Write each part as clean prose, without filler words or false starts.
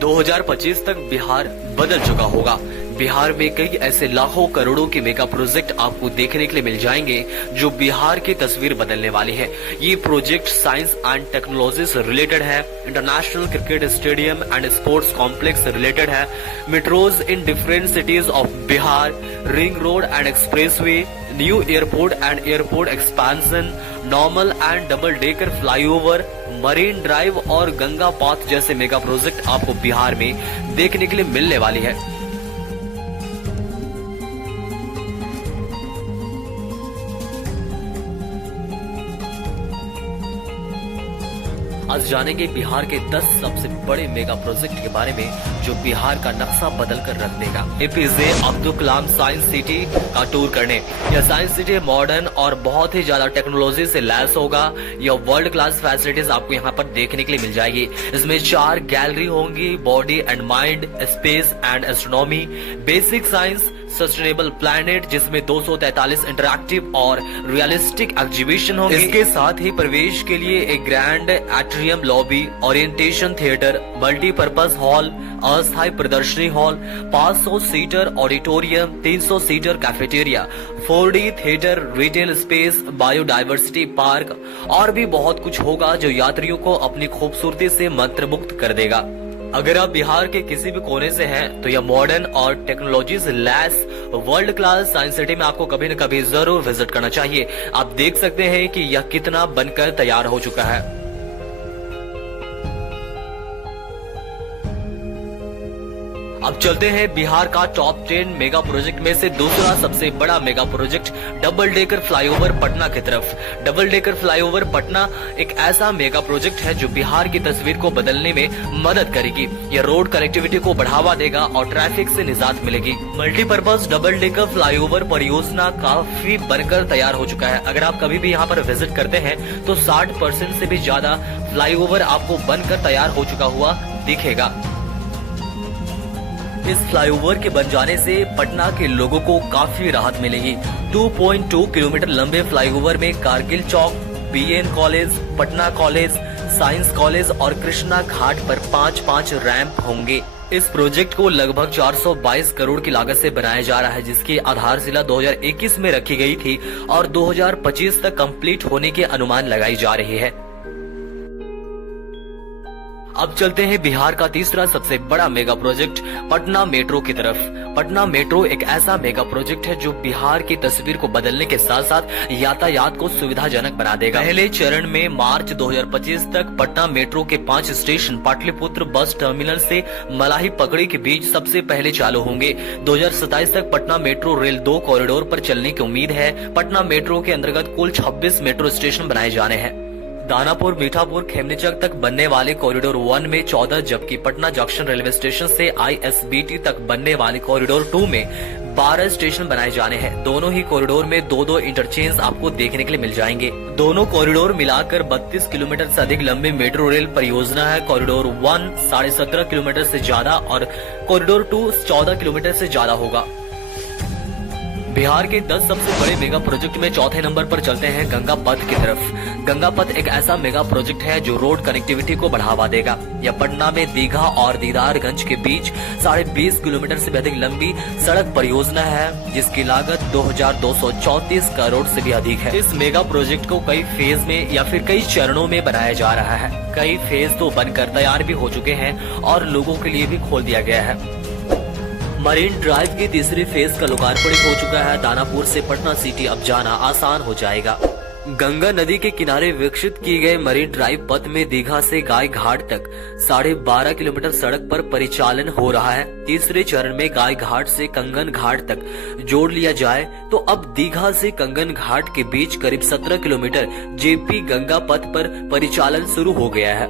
2025 तक बिहार बदल चुका होगा। बिहार में कई ऐसे लाखों करोड़ों के मेगा प्रोजेक्ट आपको देखने के लिए मिल जाएंगे जो बिहार की तस्वीर बदलने वाली है। ये प्रोजेक्ट साइंस एंड टेक्नोलॉजी से रिलेटेड है, international cricket stadium and sports complex से रिलेटेड है, metros in different cities of Bihar, ring road and expressway, new airport and airport expansion, normal and double decker flyover, marine drive और Ganga path जैसे mega project आपको बिहार में देखने के लिए मिलने वाली है। आज जानेंगे बिहार के 10 सबसे बड़े मेगा प्रोजेक्ट के बारे में जो बिहार का नक्शा बदल कर रख देगा। APJ Abdul Kalam science city का टूर करने। यह साइंस सिटी मॉडर्न और बहुत ही ज्यादा टेक्नोलॉजी से लैस होगा। यह वर्ल्ड क्लास फैसिलिटीज आपको यहाँ पर देखने के लिए मिल जाएगी। इसमें 4 गैलरी होंगी, body and mind, space and astronomy, basic science, sustainable planet, जिसमें 243 इंटरैक्टिव और रियलिस्टिक एग्जीबिशन होंगे। इसके साथ ही प्रवेश के लिए एक grand atrium lobby, orientation theatre, multipurpose hall, अस्थायी प्रदर्शनी hall, 500 seater auditorium, 300 seater cafeteria, 4D theatre, retail space, biodiversity park और भी बहुत कुछ होगा जो यात्रियों को अपनी खूबसूरती से मंत्रमुग्ध कर देगा। अगर आप बिहार के किसी भी कोने से हैं तो यह मॉडर्न और टेक्नोलॉजी से lace world class science city में आपको कभी न कभी जरूर विजिट करना चाहिए। आप देख सकते हैं कि यह कितना बनकर तैयार हो चुका है। अब चलते हैं बिहार का टॉप 10 मेगा प्रोजेक्ट में से दूसरा सबसे बड़ा mega project double decker flyover Patna की तरफ। डबल डेकर फ्लाईओवर पटना एक ऐसा मेगा प्रोजेक्ट है जो बिहार की तस्वीर को बदलने में मदद करेगी। यह रोड कनेक्टिविटी को बढ़ावा देगा और ट्रैफिक से निजात मिलेगी। मल्टीपर्पज डबल डेकर फ्लाईओवर परियोजना काफी बनकर तैयार हो चुका है। अगर आप कभी भी यहाँ पर विजिट करते हैं तो 60% से भी ज्यादा फ्लाईओवर आपको बनकर तैयार हो चुका हुआ दिखेगा। इस फ्लाईओवर के बन जाने से पटना के लोगों को काफी राहत मिलेगी। 2.2 किलोमीटर लंबे फ्लाईओवर में कारगिल चौक, BN college, Patna college, science college और कृष्णा घाट पर 5-5 रैंप होंगे। इस प्रोजेक्ट को लगभग 422 करोड़ की लागत से बनाया जा रहा है, जिसकी आधारशिला 2021 में रखी गई थी और 2025 तक कंप्लीट होने के अनुमान लगाई जा रही है। अब चलते हैं बिहार का तीसरा सबसे बड़ा मेगा प्रोजेक्ट पटना मेट्रो की तरफ। पटना मेट्रो एक ऐसा मेगा प्रोजेक्ट है जो बिहार की तस्वीर को बदलने के साथ साथ यातायात को सुविधाजनक बना देगा। पहले चरण में मार्च 2025 तक पटना मेट्रो के 5 स्टेशन पाटलिपुत्र बस टर्मिनल से मलाही पकड़ी के बीच सबसे पहले चालू होंगे। 2027 तक पटना मेट्रो रेल 2 कॉरिडोर पर चलने की उम्मीद है। पटना मेट्रो के अंतर्गत कुल 26 मेट्रो स्टेशन बनाए जाने हैं। दानापुर, मीठापुर, खेमनीचक तक बनने वाले कॉरिडोर 1 में 14, जबकि पटना जंक्शन रेलवे स्टेशन से ISBT तक बनने वाले कॉरिडोर 2 में 12 स्टेशन बनाए जाने हैं। दोनों ही कॉरिडोर में 2-2 इंटरचेंज आपको देखने के लिए मिल जाएंगे। दोनों कॉरिडोर मिलाकर 32 किलोमीटर से अधिक लंबी मेट्रो रेल परियोजना है। कॉरिडोर 1 17.5 किलोमीटर से ज्यादा और कॉरिडोर 2 14 किलोमीटर से ज्यादा होगा। बिहार के 10 सबसे बड़े मेगा प्रोजेक्ट में चौथे नंबर पर चलते हैं गंगा पथ की तरफ। गंगा पथ एक ऐसा मेगा प्रोजेक्ट है जो रोड कनेक्टिविटी को बढ़ावा देगा। यह पटना में दीघा और दीदारगंज के बीच 20.5 किलोमीटर से भी अधिक लंबी सड़क परियोजना है, जिसकी लागत 2234 करोड़ से भी अधिक है। इस मेगा प्रोजेक्ट को कई फेज में या फिर कई चरणों में बनाया जा रहा है। कई फेज तो बनकर तैयार भी हो चुके हैं और लोगों के लिए भी खोल दिया गया है। मरीन ड्राइव की तीसरी फेज का लोकार्पण हो चुका है। दानापुर से पटना सिटी अब जाना आसान हो जाएगा। गंगा नदी के किनारे विकसित किए गए मरीन ड्राइव पथ में दीघा से गाय घाट तक 12.5 किलोमीटर सड़क पर परिचालन हो रहा है। तीसरे चरण में गाय घाट से कंगन घाट तक जोड़ लिया जाए तो अब दीघा से कंगन घाट के बीच करीब 17 किलोमीटर JP गंगा पथ पर परिचालन शुरू हो गया है।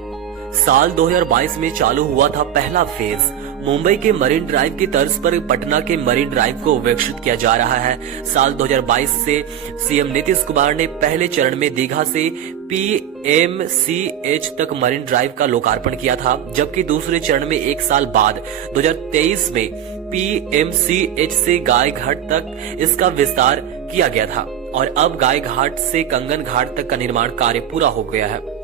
साल 2022 में चालू हुआ था पहला फेज। मुंबई के मरीन ड्राइव की तर्ज पर पटना के मरीन ड्राइव को विकसित किया जा रहा है। साल 2022 से CM नीतीश कुमार ने पहले चरण में दीघा से PMCH तक मरीन ड्राइव का लोकार्पण किया था, जबकि दूसरे चरण में 1 साल बाद 2023 में PMCH से गाय घाट तक इसका विस्तार किया गया था और अब गाय घाट से कंगन घाट तक का निर्माण कार्य पूरा हो गया है।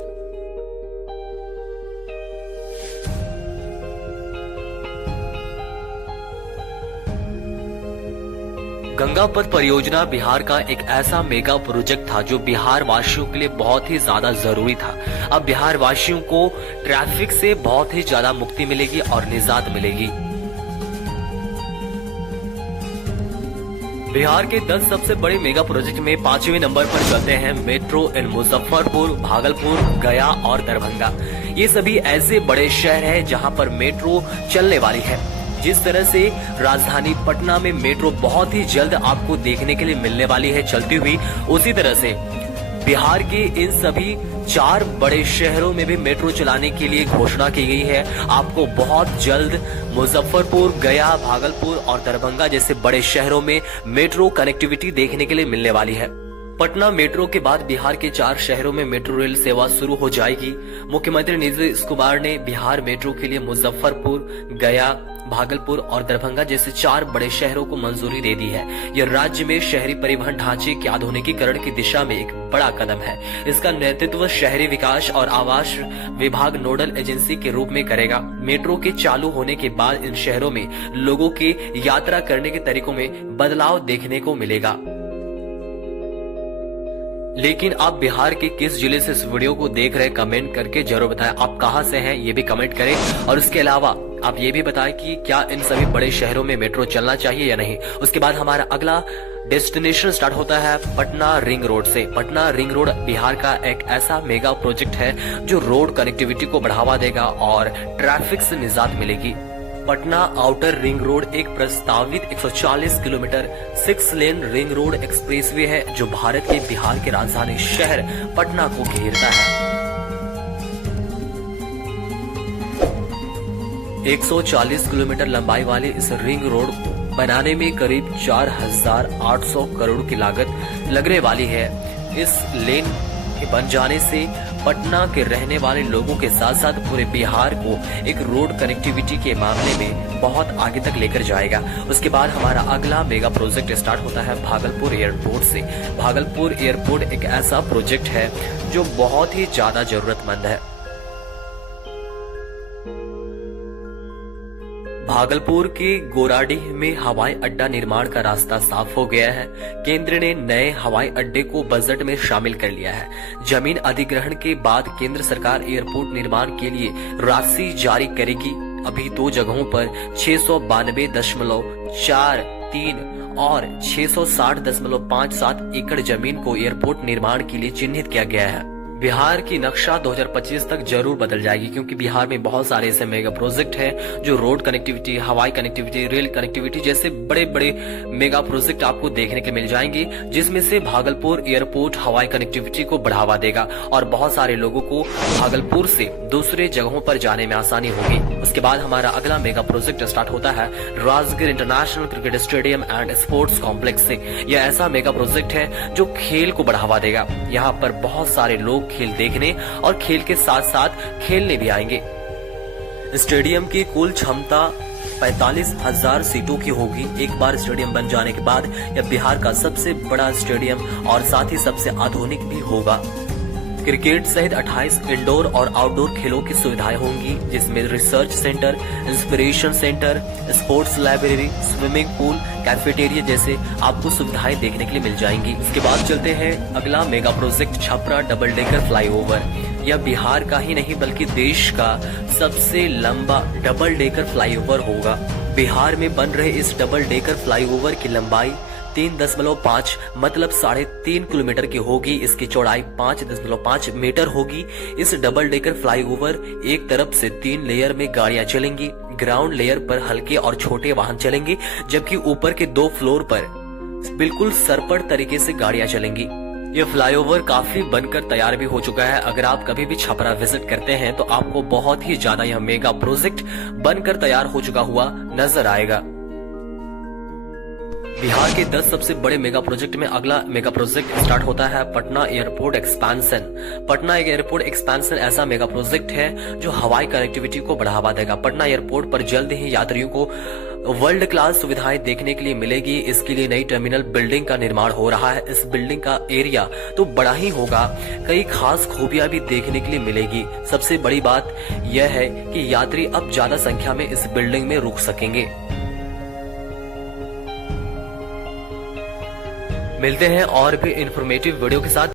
गंगा पथ परियोजना बिहार का एक ऐसा मेगा प्रोजेक्ट था जो बिहार वासियों के लिए बहुत ही ज्यादा जरूरी था। अब बिहार वासियों को ट्रैफिक से बहुत ही ज्यादा मुक्ति मिलेगी और निजात मिलेगी। बिहार के 10 सबसे बड़े मेगा प्रोजेक्ट में 5वें नंबर पर चलते हैं मेट्रो इन मुजफ्फरपुर, भागलपुर, गया और दरभंगा। ये सभी ऐसे बड़े शहर हैं जहां पर मेट्रो चलने वाली है। जिस तरह से राजधानी पटना में मेट्रो बहुत ही जल्द आपको देखने के लिए मिलने वाली है चलती हुई, उसी तरह से बिहार के इन सभी 4 बड़े शहरों में भी मेट्रो चलाने के लिए घोषणा की गई है। आपको बहुत जल्द मुजफ्फरपुर, गया, भागलपुर और दरभंगा जैसे बड़े शहरों में मेट्रो कनेक्टिविटी देखने के लिए मिलने वाली है। पटना मेट्रो के बाद बिहार के 4 शहरों में मेट्रो रेल सेवा शुरू हो जाएगी। मुख्यमंत्री नीतीश कुमार ने बिहार मेट्रो के लिए मुजफ्फरपुर, गया, भागलपुर और दरभंगा जैसे 4 बड़े शहरों को मंजूरी दे दी है। यह राज्य में शहरी परिवहन ढांचे के आधुनिकीकरण की दिशा में एक बड़ा कदम है। इसका नेतृत्व शहरी विकास और आवास विभाग नोडल एजेंसी के रूप में करेगा। मेट्रो के चालू होने के बाद इन शहरों में लोगों के यात्रा करने के तरीकों में बदलाव देखने को मिलेगा। लेकिन आप बिहार के किस जिले से इस वीडियो को देख रहे हैं, कमेंट करके जरूर बताएं। आप कहां से हैं ये भी कमेंट करें और उसके अलावा आप ये भी बताएं कि क्या इन सभी बड़े शहरों में मेट्रो चलना चाहिए या नहीं। उसके बाद हमारा अगला डेस्टिनेशन स्टार्ट होता है पटना रिंग रोड से। पटना रिंग रोड बिहार का एक ऐसा मेगा प्रोजेक्ट है जो रोड कनेक्टिविटी को बढ़ावा देगा और ट्रैफिक से निजात मिलेगी। पटना आउटर रिंग रोड एक प्रस्तावित 140 किलोमीटर 6 लेन रिंग रोड एक्सप्रेसवे है जो भारत के बिहार के राजधानी शहर पटना को घेरता है। 140 किलोमीटर लंबाई वाले इस रिंग रोड बनाने में करीब 4,800 करोड़ की लागत लगने वाली है। इस लेन के बन जाने से पटना के रहने वाले लोगों के साथ साथ पूरे बिहार को एक रोड कनेक्टिविटी के मामले में बहुत आगे तक लेकर जाएगा। उसके बाद हमारा अगला मेगा प्रोजेक्ट स्टार्ट होता है भागलपुर एयरपोर्ट से। भागलपुर एयरपोर्ट एक ऐसा प्रोजेक्ट है जो बहुत ही ज्यादा जरूरतमंद है। भागलपुर के गोराडीह में हवाई अड्डा निर्माण का रास्ता साफ हो गया है। केंद्र ने नए हवाई अड्डे को बजट में शामिल कर लिया है। जमीन अधिग्रहण के बाद केंद्र सरकार एयरपोर्ट निर्माण के लिए राशि जारी करेगी। अभी 2 जगहों पर 692.43 और 660.57 एकड़ जमीन को एयरपोर्ट निर्माण के लिए चिन्हित किया गया है। बिहार की नक्शा 2025 तक जरूर बदल जाएगी क्योंकि बिहार में बहुत सारे ऐसे मेगा प्रोजेक्ट हैं जो रोड कनेक्टिविटी, हवाई कनेक्टिविटी, रेल कनेक्टिविटी जैसे बड़े बड़े मेगा प्रोजेक्ट आपको देखने के मिल जाएंगे, जिसमें से भागलपुर एयरपोर्ट हवाई कनेक्टिविटी को बढ़ावा देगा और बहुत सारे लोगों को भागलपुर से दूसरे जगहों पर जाने में आसानी होगी। उसके बाद हमारा अगला मेगा प्रोजेक्ट स्टार्ट होता है Rajgir international cricket stadium and sports complex से। यह ऐसा मेगा प्रोजेक्ट है जो खेल को बढ़ावा देगा। यहाँ पर बहुत सारे लोग खेल देखने और खेल के साथ साथ खेलने भी आएंगे। स्टेडियम की कुल क्षमता 45,000 सीटों की होगी। एक बार स्टेडियम बन जाने के बाद यह बिहार का सबसे बड़ा स्टेडियम और साथ ही सबसे आधुनिक भी होगा। क्रिकेट सहित 28 इंडोर और आउटडोर खेलों की सुविधाएं होंगी, जिसमें research centre, inspiration centre, sports library, swimming pool, cafeteria जैसे आपको सुविधाएं देखने के लिए मिल जाएंगी। इसके बाद चलते हैं अगला mega project Chhapra double decker flyover. यह बिहार का ही नहीं बल्कि देश का सबसे लंबा डबल डेकर फ्लाईओवर होगा। बिहार में बन रहे इस डबल डेकर फ्लाईओवर की लंबाई 3.5 मतलब 3.5 किलोमीटर की होगी। इसकी चौड़ाई 5.5 मीटर होगी। इस डबल डेकर फ्लाईओवर एक तरफ से 3 लेयर में गाड़ियां चलेंगी। ग्राउंड लेयर पर हल्के और छोटे वाहन चलेंगे, जबकि ऊपर के 2 फ्लोर पर बिल्कुल सरपट तरीके से गाड़ियां चलेंगी। ये फ्लाईओवर काफी बनकर तैयार भी हो चुका है। अगर आप कभी भी छपरा विजिट करते हैं तो आपको बहुत ही ज्यादा यह मेगा प्रोजेक्ट बनकर तैयार हो चुका हुआ नजर आएगा। बिहार के 10 सबसे बड़े मेगा प्रोजेक्ट में अगला मेगा प्रोजेक्ट स्टार्ट होता है Patna airport expansion. Patna airport expansion ऐसा मेगा प्रोजेक्ट है जो हवाई कनेक्टिविटी को बढ़ावा देगा। पटना एयरपोर्ट पर जल्द ही यात्रियों को वर्ल्ड क्लास सुविधाएं देखने के लिए मिलेगी। इसके लिए नई टर्मिनल बिल्डिंग का निर्माण हो रहा है। इस बिल्डिंग का एरिया तो बड़ा ही होगा, कई खास खूबियां भी देखने के लिए मिलेगी। सबसे बड़ी बात यह है कि यात्री अब ज्यादा संख्या में इस बिल्डिंग में रुक सकेंगे। मिलते हैं और भी इंफॉर्मेटिव वीडियो के साथ।